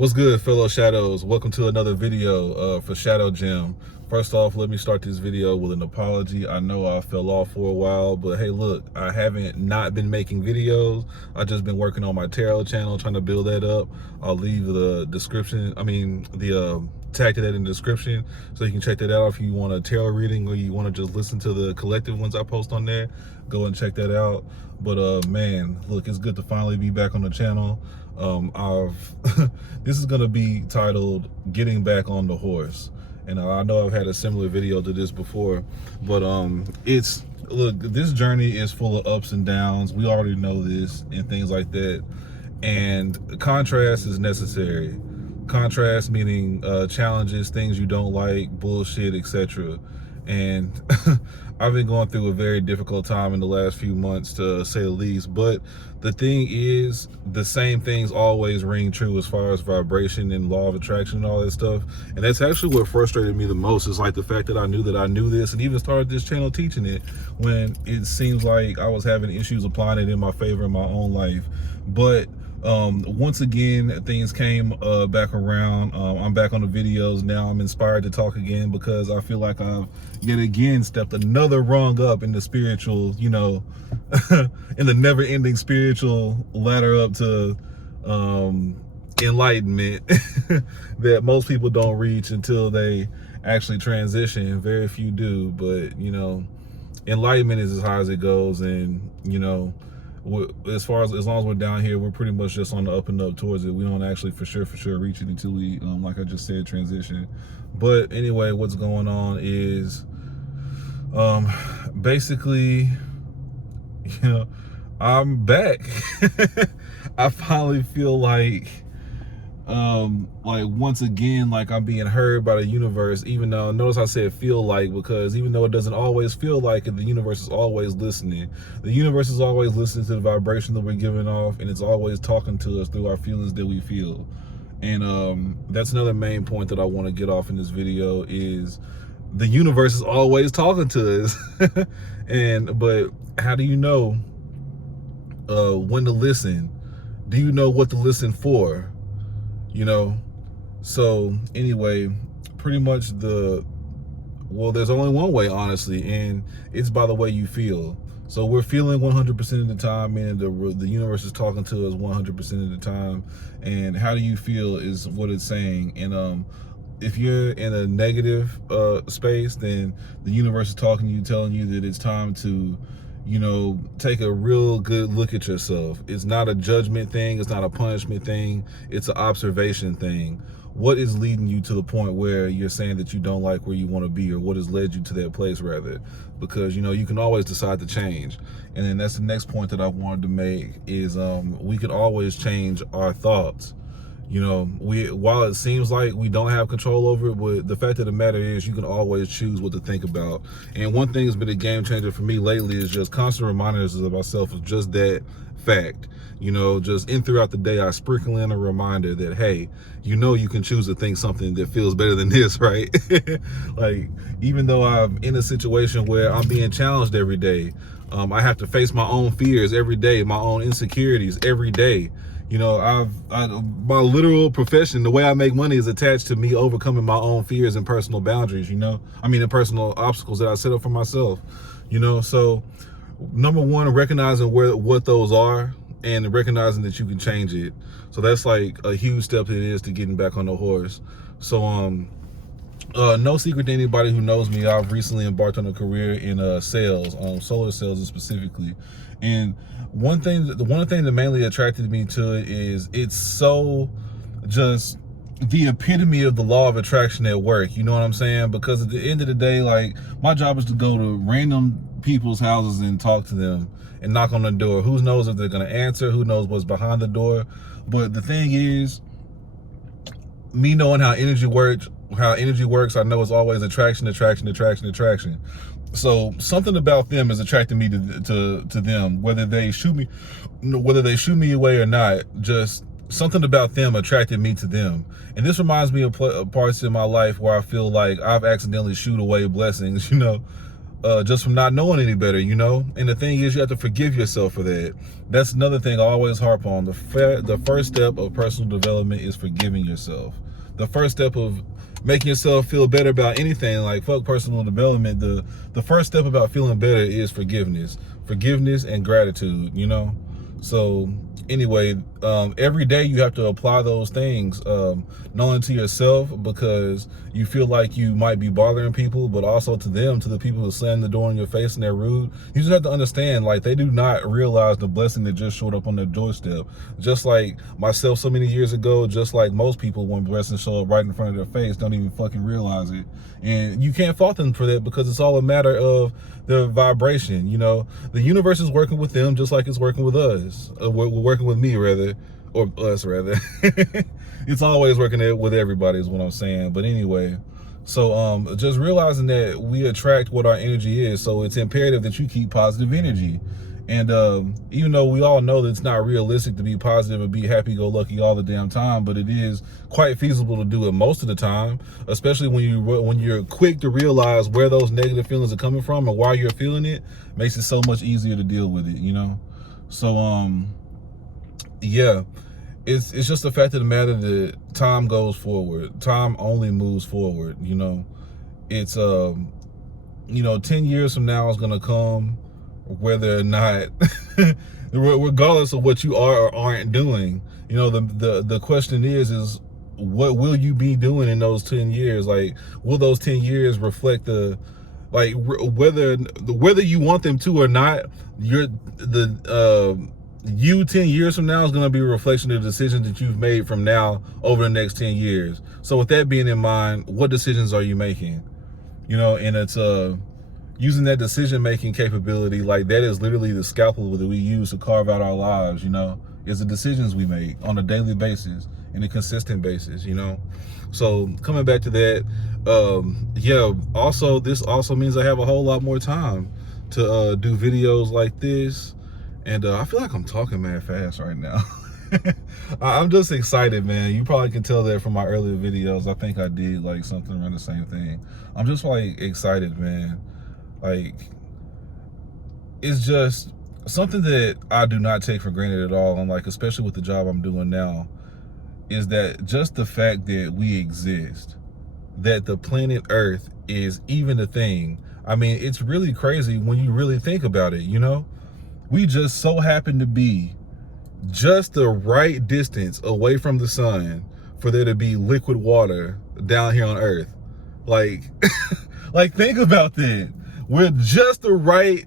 What's good, fellow shadows? Welcome to another video for Shadow Gem. First off, let me start this video with an apology. I know I fell off for a while, but hey, look, I haven't not been making videos. I've just been working on my tarot channel, trying to build that up. I'll leave the description, the tag to that in the description, so you can check that out if you want a tarot reading or you want to just listen to the collective ones I post on there. Go and check that out. But man, look, it's good to finally be back on the channel. This is gonna be titled "Getting Back on the Horse," and I know I've had a similar video to this before, but look, this journey is full of ups and downs. We already know this and things like that, and contrast is necessary. Contrast meaning challenges, things you don't like, bullshit, etc. And I've been going through a very difficult time in the last few months, to say the least. But the thing is, the same things always ring true as far as vibration and law of attraction and all that stuff. And that's actually what frustrated me the most, is like the fact that I knew this and even started this channel teaching it, when it seems like I was having issues applying it in my favor in my own life. But once again, things came back around. I'm back on the videos now. I'm inspired to talk again because I feel like I've yet again stepped another rung up in the spiritual, in the never-ending spiritual ladder up to enlightenment that most people don't reach until they actually transition. Very few do, but enlightenment is as high as it goes. And as long as we're down here, we're pretty much just on the up and up towards it. We don't actually for sure reach it until we like I just said, transition. But anyway, what's going on is basically, I'm back. I finally feel like once again, like I'm being heard by the universe. Even though, notice I said feel like, because even though it doesn't always feel like it, the universe is always listening. The universe is always listening to the vibration that we're giving off, and it's always talking to us through our feelings that we feel. And that's another main point that I want to get off in this video, is the universe is always talking to us. But how do you know when to listen? Do you know what to listen for? So anyway, pretty much there's only one way, honestly, and it's by the way you feel. So we're feeling 100% of the time, and the universe is talking to us 100% of the time. And how do you feel is what it's saying. And if you're in a negative space, then the universe is talking to you, telling you that it's time to take a real good look at yourself. It's not a judgment thing. It's not a punishment thing. It's an observation thing. What is leading you to the point where you're saying that you don't like where you want to be, or what has led you to that place, rather? Because, you can always decide to change. And then that's the next point that I wanted to make, is we can always change our thoughts. While it seems like we don't have control over it, but the fact of the matter is, you can always choose what to think about. And one thing that's been a game changer for me lately is just constant reminders of myself of just that fact. Just throughout the day, I sprinkle in a reminder that, hey, you can choose to think something that feels better than this, right? Like, even though I'm in a situation where I'm being challenged every day, I have to face my own fears every day, my own insecurities every day. My literal profession, the way I make money, is attached to me overcoming my own fears and personal boundaries, and personal obstacles that I set up for myself, So number one, recognizing what those are, and recognizing that you can change it. So that's like a huge step it is to getting back on the horse. So no secret to anybody who knows me, I've recently embarked on a career in sales, solar sales specifically. And one thing that mainly attracted me to it is it's so just the epitome of the law of attraction at work. You know what I'm saying? Because at the end of the day, like, my job is to go to random people's houses and talk to them and knock on the door. Who knows if they're going to answer? Who knows what's behind the door? But the thing is, me knowing how energy works, I know it's always attraction. So something about them is attracting me to them, whether they shoot me away or not. Just something about them attracted me to them. And this reminds me of parts in my life where I feel like I've accidentally shooed away blessings, just from not knowing any better, you know? And the thing is, you have to forgive yourself for that. That's another thing I always harp on. The first step of personal development is forgiving yourself. The first step of making yourself feel better about anything, like fuck personal development, the first step about feeling better is forgiveness. Forgiveness and gratitude, you know? So anyway, every day you have to apply those things, not only to yourself because you feel like you might be bothering people, but also to them, to the people who slam the door in your face and they're rude. You just have to understand, like, they do not realize the blessing that just showed up on their doorstep. Just like myself so many years ago, just like most people, when blessings show up right in front of their face, don't even fucking realize it. And you can't fault them for that because it's all a matter of their vibration. You know, the universe is working with them just like it's working with us. We're working with me, rather, or us, rather. It's always working with everybody is what I'm saying. But anyway, so just realizing that we attract what our energy is. So it's imperative that you keep positive energy. And even though we all know that it's not realistic to be positive and be happy-go-lucky all the damn time, but it is quite feasible to do it most of the time, especially when you're quick to realize where those negative feelings are coming from and why you're feeling it, makes it so much easier to deal with it, you know? So, yeah, it's just the fact of the matter that time goes forward. Time only moves forward, you know? It's, you know, 10 years from now is going to come, whether or not, regardless of what you are or aren't doing, you know, the question is what will you be doing in those 10 years? Like, will those 10 years reflect whether you want them to or not, you 10 years from now is going to be a reflection of the decisions that you've made from now over the next 10 years. So with that being in mind, what decisions are you making? You know, and it's, using that decision-making capability, like that is literally the scalpel that we use to carve out our lives, you know, is the decisions we make on a daily basis and a consistent basis, you know? So coming back to that, yeah, also, this also means I have a whole lot more time to do videos like this. And I feel like I'm talking mad fast right now. I'm just excited, man. You probably can tell that from my earlier videos. I think I did like something around the same thing. I'm just like excited, man. Like, it's just something that I do not take for granted at all. And like, especially with the job I'm doing now, is that just the fact that we exist, that the planet Earth is even a thing. I mean, it's really crazy when you really think about it, you know? We just so happen to be just the right distance away from the sun for there to be liquid water down here on Earth. Like, like, think about that. We're just the right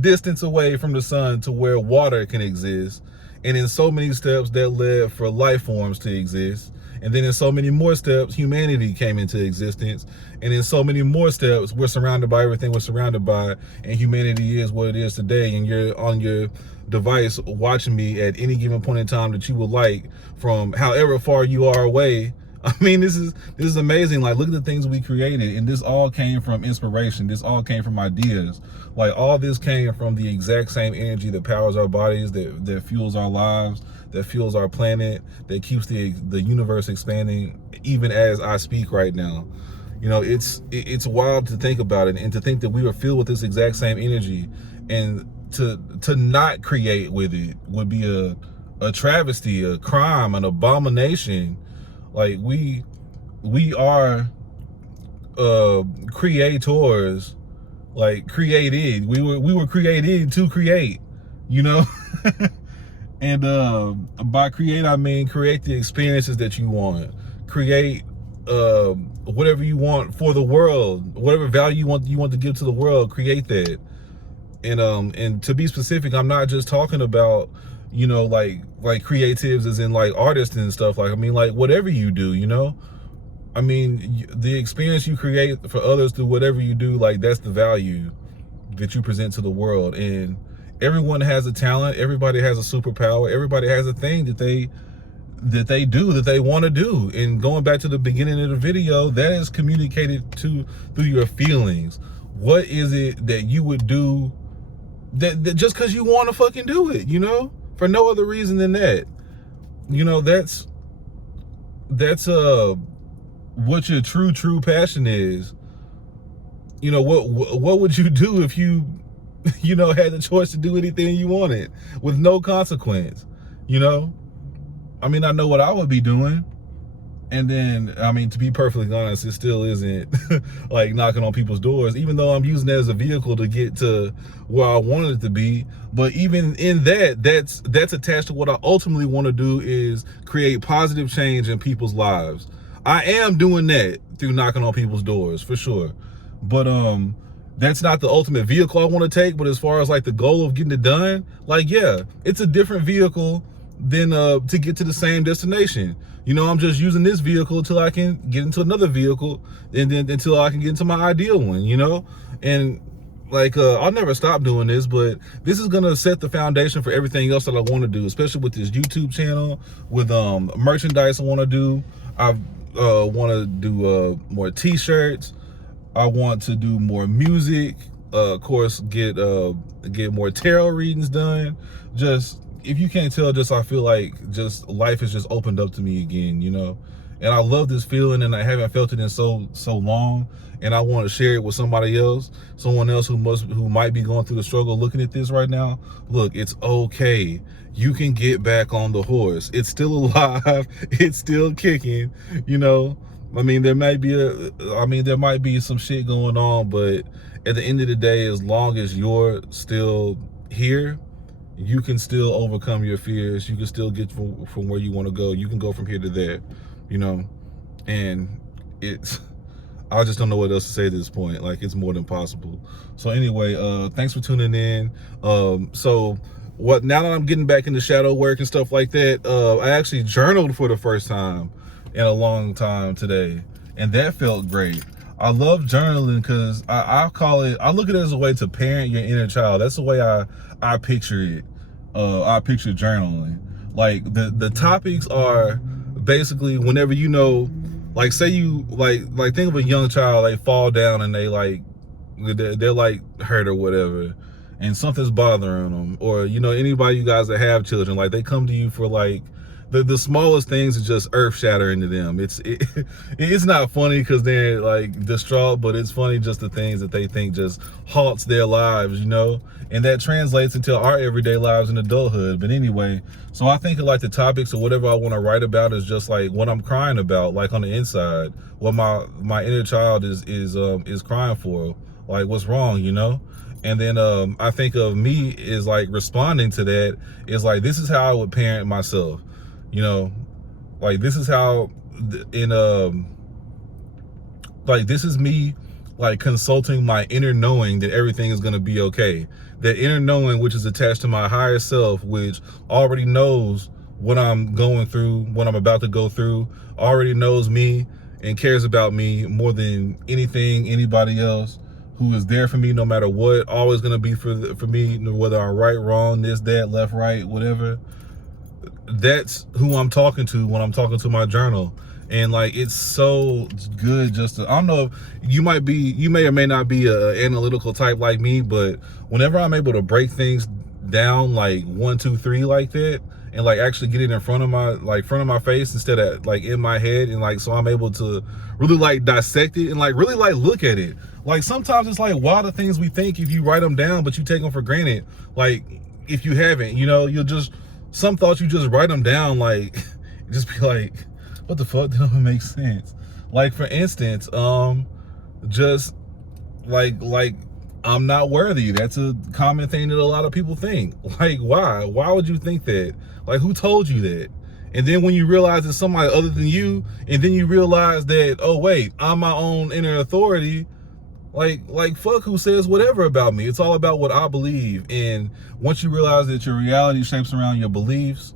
distance away from the sun to where water can exist. And in so many steps that led for life forms to exist. And then in so many more steps, humanity came into existence. And in so many more steps, we're surrounded by everything we're surrounded by. And humanity is what it is today. And you're on your device watching me at any given point in time that you would like, from however far you are away. I mean, this is amazing. Like, look at the things we created, and this all came from inspiration. This all came from ideas. Like, all this came from the exact same energy that powers our bodies, that fuels our lives, that fuels our planet, that keeps the universe expanding, even as I speak right now. You know, it's wild to think about it, and to think that we were filled with this exact same energy, and to not create with it would be a travesty, a crime, an abomination. Like, we are creators, like created. We were created to create, you know? And by create, I mean create the experiences that you want. Create whatever you want for the world, whatever value you want to give to the world, create that. And to be specific, I'm not just talking about, you know, like creatives as in like artists and stuff. Like, I mean, like whatever you do, you know, I mean, the experience you create for others through whatever you do, like that's the value that you present to the world. And everyone has a talent. Everybody has a superpower. Everybody has a thing that they do, that they want to do. And going back to the beginning of the video, that is communicated through your feelings. What is it that you would do that just because you want to fucking do it, you know, for no other reason than that? You know, that's what your true passion is. you know, what would you do if you, you know, had the choice to do anything you wanted with no consequence? You know, I mean, I know what I would be doing. And then, I mean, to be perfectly honest, it still isn't like knocking on people's doors, even though I'm using it as a vehicle to get to where I wanted it to be. But even in that, that's attached to what I ultimately want to do, is create positive change in people's lives. I am doing that through knocking on people's doors for sure. But that's not the ultimate vehicle I want to take. But as far as like the goal of getting it done, like, yeah, it's a different vehicle than to get to the same destination. You know, I'm just using this vehicle until I can get into another vehicle, and then until I can get into my ideal one, you know? And like, I'll never stop doing this, but this is gonna set the foundation for everything else that I want to do, especially with this YouTube channel, with merchandise I want to do. I want to do more t-shirts. I want to do more music, of course, get more tarot readings done. Just, if you can't tell, just I feel like just life has just opened up to me again, you know? And I love this feeling, and I haven't felt it in so long, and I want to share it with somebody else, someone else who might be going through the struggle looking at this right now. Look, it's okay. You can get back on the horse. It's still alive. It's still kicking, you know? I mean, there might be some shit going on, but at the end of the day, as long as you're still here, you can still overcome your fears. You can still get from where you want to go. You can go from here to there, you know? And I just don't know what else to say at this point. Like, it's more than possible. So anyway, thanks for tuning in. So now that I'm getting back into shadow work and stuff like that, I actually journaled for the first time in a long time today, and that felt great. I love journaling because I look at it as a way to parent your inner child. That's the way I picture it. I picture journaling. Like, the topics are basically whenever, you know, like, say you like think of a young child, they fall down and they're like hurt or whatever, and something's bothering them. Or, you know, anybody, you guys that have children, like, they come to you for like the smallest things is just earth shattering to them. It's not funny because they're like distraught, but it's funny just the things that they think just halts their lives, you know? And that translates into our everyday lives in adulthood. But anyway, so I think of like the topics or whatever I want to write about is just like what I'm crying about, like on the inside, what my inner child is crying for, like what's wrong, you know? And then I think of me is like responding to that is like, this is how I would parent myself. You know, like, this is how like, this is me like consulting my inner knowing that everything is going to be okay. That inner knowing, which is attached to my higher self, which already knows what I'm going through, what I'm about to go through, already knows me and cares about me more than anything, anybody else, who is there for me no matter what, always going to be for me, whether I'm right, wrong, this, that, left, right, whatever. That's who I'm talking to when I'm talking to my journal. And like, it's so good just to, I don't know if you may or may not be a analytical type like me, but whenever I'm able to break things down like 1, 2, 3 like that, and like actually get it in front of my face instead of like in my head, and like, so I'm able to really like dissect it and like really like look at it. Like, sometimes it's like wild the things we think if you write them down, but you take them for granted. Like, if you haven't, you know, some thoughts you just write them down, like, just be like, what the fuck? That doesn't make sense. Like, for instance, just like I'm not worthy. That's a common thing that a lot of people think. Like, why would you think that? Like, who told you that? And then when you realize it's somebody other than you, and then you realize that, oh wait, I'm my own inner authority. Like fuck who says whatever about me. It's all about what I believe. And once you realize that your reality shapes around your beliefs,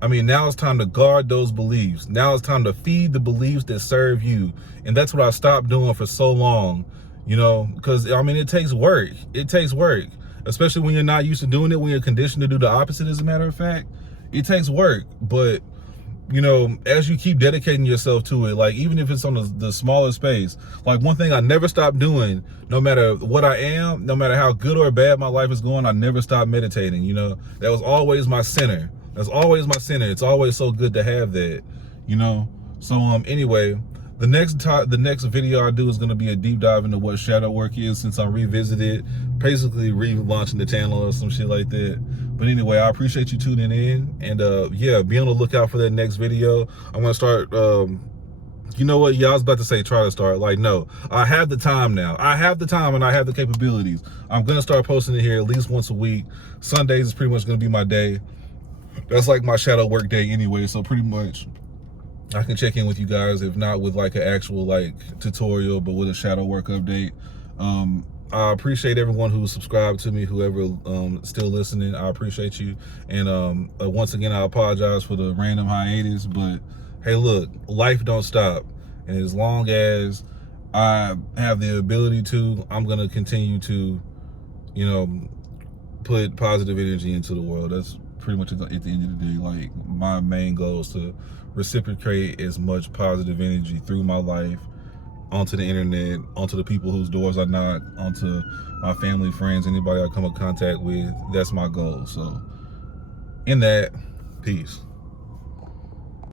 I mean, now it's time to guard those beliefs. Now it's time to feed the beliefs that serve you. And that's what I stopped doing for so long, you know, because I mean, it takes work. It takes work, especially when you're not used to doing it, when you're conditioned to do the opposite, as a matter of fact. It takes work. But you know, as you keep dedicating yourself to it, like, even if it's on the smallest space, like, one thing I never stop doing, no matter what I am, no matter how good or bad my life is going, I never stop meditating. You know, that was always my center. That's always my center. It's always so good to have that, you know? So, anyway, The next video I do is going to be a deep dive into what shadow work is, since I'm revisited, basically relaunching the channel or some shit like that. But anyway, I appreciate you tuning in, and yeah, be on the lookout for that next video. I'm gonna start. You know what? Yeah, I was about to say try to start. Like, no, I have the time now. I have the time and I have the capabilities. I'm gonna start posting it here at least once a week. Sundays is pretty much gonna be my day. That's like my shadow work day anyway. So pretty much, I can check in with you guys, if not with like an actual like tutorial, but with a shadow work update. I appreciate everyone who subscribed to me, whoever still listening. I appreciate you. And once again, I apologize for the random hiatus, but hey, look, life don't stop. And as long as I have the ability to, I'm gonna continue to, you know, put positive energy into the world. That's pretty much at the end of the day. Like, my main goal is to reciprocate as much positive energy through my life onto the internet, onto the people whose doors I knock, onto my family, friends, anybody I come in contact with. That's my goal. So in that, peace.